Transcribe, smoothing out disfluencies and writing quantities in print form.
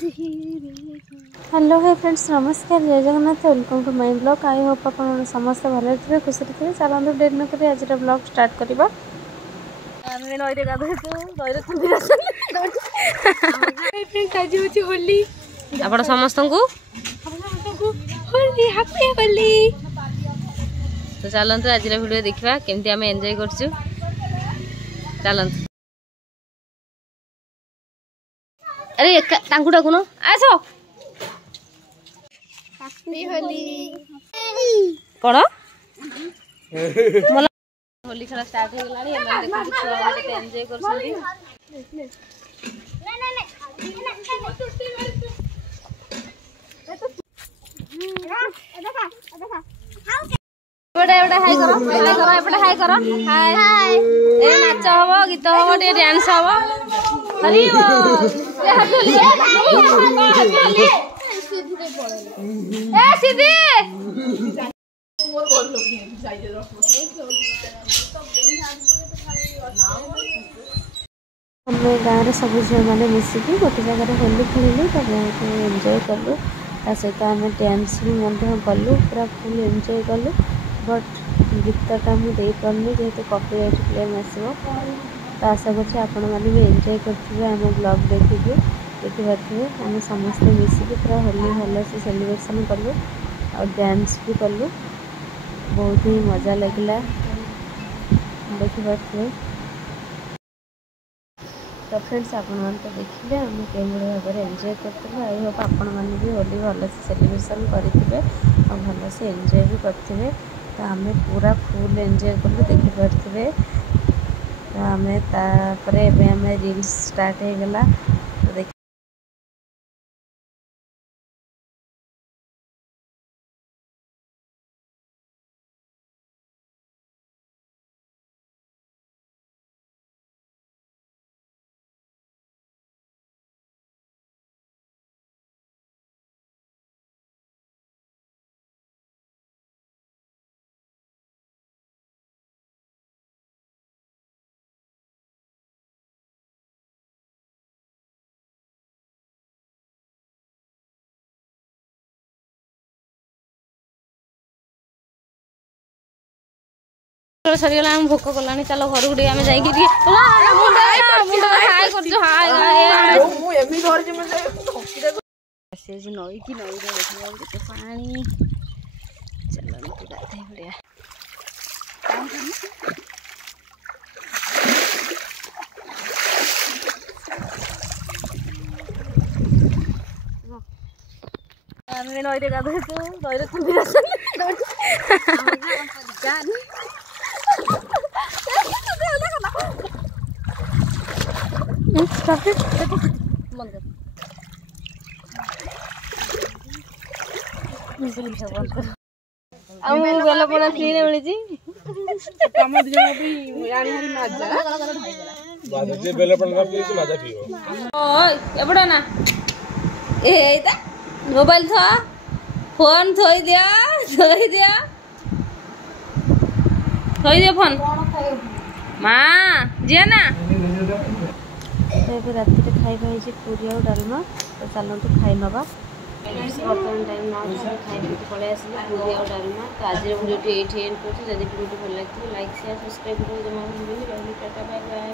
Hello है friends, नमस्कार, जय Jagannath, welcome to my blog. I hope आप समस्त भले थे, खुशी थे। चलते डेट न कर आज ब्लॉग स्टार्ट करवा। होली आपण समस्त को होली हैप्पी होली। तो चलते आज वीडियो देखा केमती आम एंजॉय करछु। चलते अरे टांगू डाकुन आस हैप्पी होली कौन होली खेला स्टार्ट हो गलानी एमन देखो छुआ केते एंजॉय करछथि। एबडा हाय करो एबडा हाय करो हाय हाय ए नाच हबो गीत हबो टे डांस हबो हरि बोल ए हटोली ए सीधी हमें गाँव सब झील मैंने मिसिकी गोटे जगह होली खेलु तो बहुत एंजॉय कलु। ता सहित आम डांस भी कलु, पूरा फुल एंजॉय कलु। बट गीतटा मुझे पार्नी जेहेतु कॉपीराइट क्लेम आसो। तो आशा करछे आपण माने भी एंजॉय करथिबे आम ब्लॉग देखिके देखिपारे। आम समस्ते मिसिकी पूरा होली भल से सेलिब्रेशन कलु और डांस भी कलु। बहुत ही मजा लगिला देखिपारे। तो फ्रेंड्स आपण तो देखिले आम के भाव में एंजॉय करते। आई होप आपण मैंने भी होली भल से सेलिब्रेशन करेंगे और भल से एंजॉय भी करेंगे। तो आम पूरा फुल एंजॉय कलु देखिपारे। तो आम रील्स स्टार्ट हो गला। तो देख सरीगला भोक कलानी। चलो घर को आम जा नई कि नई देखा पानी। चलो गाधे बढ़िया नई गाधे बेल पड़ा फ्री मिली एपड़ा ना मोबाइल था फोन थोई दिया फोन माँ जी ना। तो रात खाଇବା पूरी और डालमा। तो चलते खाई नवा। बर्तमान टाइम ना खाई पलि आस पूरी और डालमा। तो आज वीडियो ये एंड कर। जब वीडियो भल लगे लाइक शेयर सब्सक्राइब कर जमा भूल। Tata bye bye.